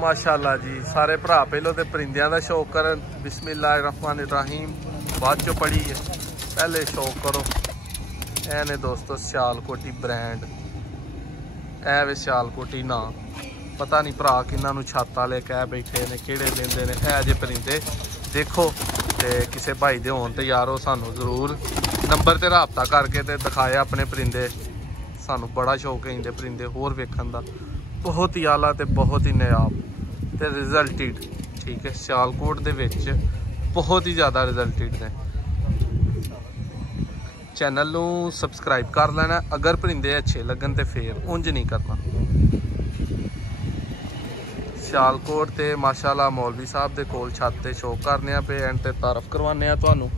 माशाअल्लाह जी। सारे भरा पहलों तो परिंदियां का शौक करन। बिस्मिल्लाहिर्रहमानिर्रहीम बाद चो पढ़ी है, पहले शौक करो। ए ने दोस्तों सियालकोटी ब्रांड, ए वे सियालकोटी ना पता नहीं भरा किन्हों छत वाले कह बैठे ने किहड़े देंदे ने। ए जे परिंदे देखो तो किसी भाई दे होन ते यारो सानू जरूर नंबर ते राबता करके ते दिखाए अपने परिंदे। सानू बड़ा शौक है इंदे परिंदे होर वेखण दा, बहुत ही आला ते बहुत ही नायाब ते रिजल्टिड। ठीक है, सियालकोट दे विच बहुत ही ज़्यादा रिजल्टिड ने। चैनल नू सबसक्राइब कर लेना, अगर परिंदे अच्छे लगन तो फिर उंज नहीं करना। सियालकोट ते माशाअल्लाह मौलवी साहब दे कोल छत ते शौक करने पे एंड ते तारफ करवाने तुहानू।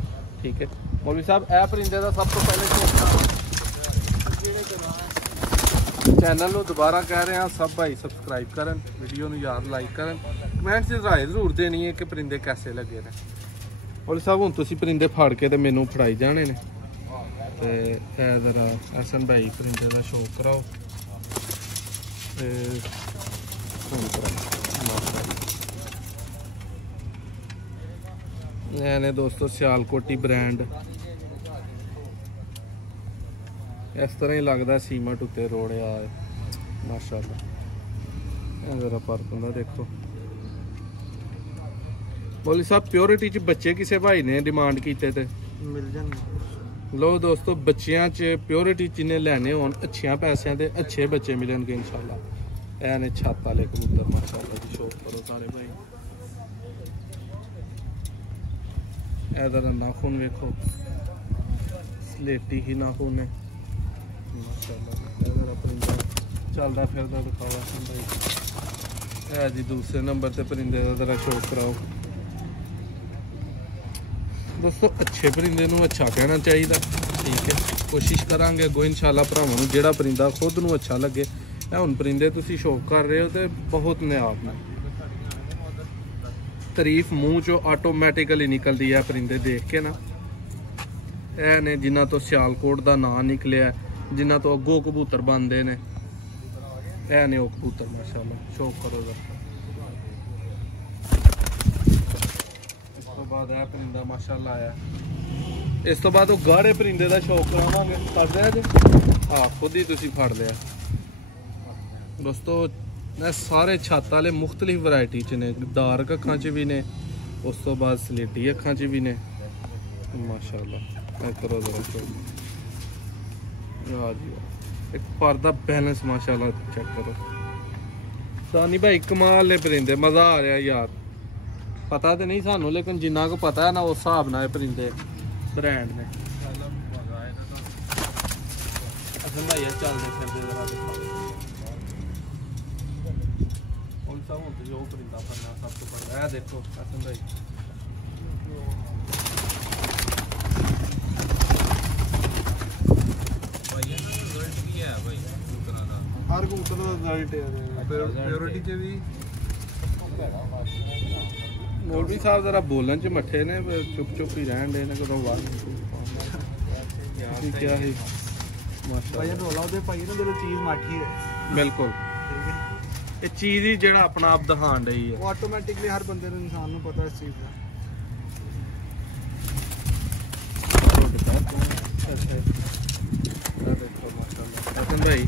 ठीक है मौलवी साहब, ए परिंदे का सब तो पहले शौक चैनल नू दोबारा कह रहे हैं सब भाई सबसक्राइब करन, वीडियो नू याद लाइक करन, कमेंट से राय जरूर देनी है कि परिंदे कैसे लगे ने। मौलवी साहब हुण तुसीं परिंदे फाड़ के ते मैनू फड़ाई जाने ने ते जरा हसन भाई परिंदे का शौक कराओ ने दोस्तों सियालकोटी ब्रांड। इस तरह ही लगता सीमेंट उत्ते रोड़िया है माशाअल्लाह। जरा फर्क होंगे देखो। मौलवी साहब प्योरिटी च बच्चे किसी भाई ने डिमांड किए थे मिल जाएंगे। लो दोस्तों बच्चियां च प्योरिटी जिन्हें लैने हो अच्छिया पैसों के अच्छे बच्चे मिलेंगे इंशाल्लाह। ए ने छत वाले कबूतर माशाअल्लाह जी, शौक करो सारे भाई। इधर नाखून वेखो, स्लेटी ही नाखून है चलता फिरदा दिखावा भाई। है जी दूसरे नंबर से परिंदे का जरा शौक कराओ दोस्तों। अच्छे परिंदे नू अच्छा कहना चाहिए। ठीक है, कोशिश करांगे अगों इंशाल्लाह भरावां नू जेड़ा परिंदा खुद नू अच्छा लगे। हुण परिंदे तुसीं शौक कर रहे हो तो बहुत नायाब ने, तारीफ मूँह चो आटोमैटिकली निकलती है परिंदे देख के ना। ए ने जिन्हां तो सियालकोट का नाम निकलिया, जिन्हां तो अगों कबूतर बनते ने, ए ने वो कबूतर माशाअल्लाह शौक करो। इस तो बाद ए परिंदा माशाअल्लाह आया। इस तो बाद वो गाढ़े परिंदे का शौक करावांगे। फड़ लिया जी? हाँ खुद ही तुसीं फड़ लिया दोस्तों। सारे छत वाले मुख्तलिफ वैरायटी च ने, डार्क अखां च भी ने, उस तो बाद स्लेटी अखां च भी ने माशाअल्लाह। करो जरा शौक एक पर दा बैलेंस माशाअल्लाह चेक करो। सानी भाई कमाल ने परिंदे, मज़ा आ रहा यार। पता तो नहीं सानू लेकिन जिन्ना को पता है ना उस हिसाब नाल परिंदे ब्रांड ने। असल भाई चलते फिरते जरा जो परिंदा फरना सब तो पता है। देखो असल भाई हर कबूतर का रिजल्ट है प्योरिटी च भी। मौलवी साहब जरा बोलन च मठे ने, चुप चुप ही रहन दे ने कदों वार क्या है माशाअल्लाह। रोला दे भाई ना जो चीज माठी है बिल्कुल ये चीज ही जेड़ा अपना आप दिखान रही है, वो ऑटोमेटिकली हर बंदे ने इंसान को पता है इस चीज का। देखो माशाअल्लाह हसन भाई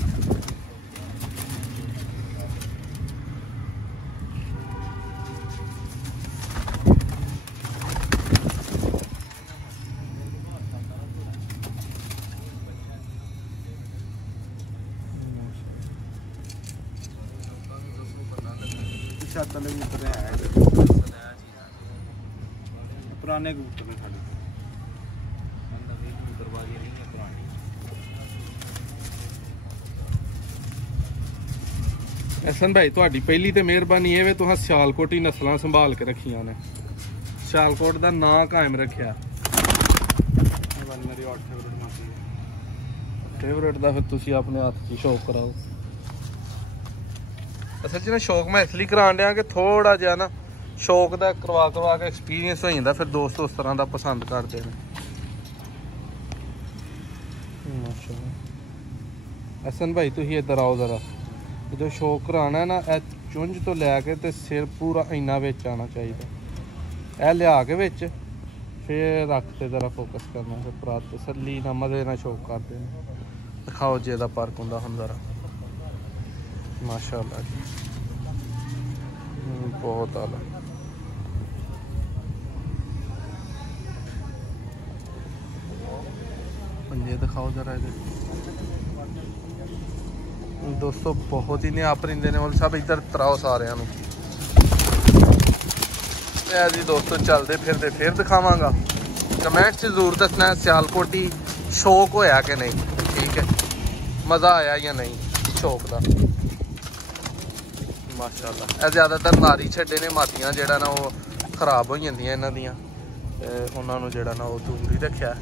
पुराने कबूतर ने साढ़े एहसन भाई तुहाडी पहली तो मेहरबानी है तुहां सियालकोटी नस्लां संभाल के रखियां ने, सियालकोट का नाम कायम रखिया। फेवरेट का फिर तुसीं अपने हाथ की शौक कराओ। असल च ना शौक मैं इसलिए करान दिया कि थोड़ा जहा ना शौक का करवा के एक्सपीरियंस हो जाता, फिर दोस्त उस तरह का पसंद करते हैं। हसन भाई तुम इधर आओ जरा, जो शौक कराना है ना चुंझ तो लैके तो सिर पूरा इन्ना बिच आना चाहिए। यह लिया के बिच फिर रखते जरा फोकस करना, फिर पूरा तसल्ली ना मजे ना शौक करते हैं। दिखाओ जी एदा फर्क होंदा हम जरा माशाअल्लाह जी बहुत आला। पंजे दिखाओ जरा इधर दोस्तों, बहुत ही नया परिंदे ने वो सब। इधर तराओ सारे जी दोस्तों, चलते फिरते फिर दिखावांगा। कमेंट से जरूर दसना है सियालकोटी शौक होया कि नहीं, ठीक है, मज़ा आया या नहीं शौक का। माशाअल्लाह ज़्यादातर नारी छड्डे ने, मातियां जेड़ा ना वो खराब हो जांदियां इन्हां दियां, ते उन्हां नूं जेड़ा ना वो दूर ही रखिया।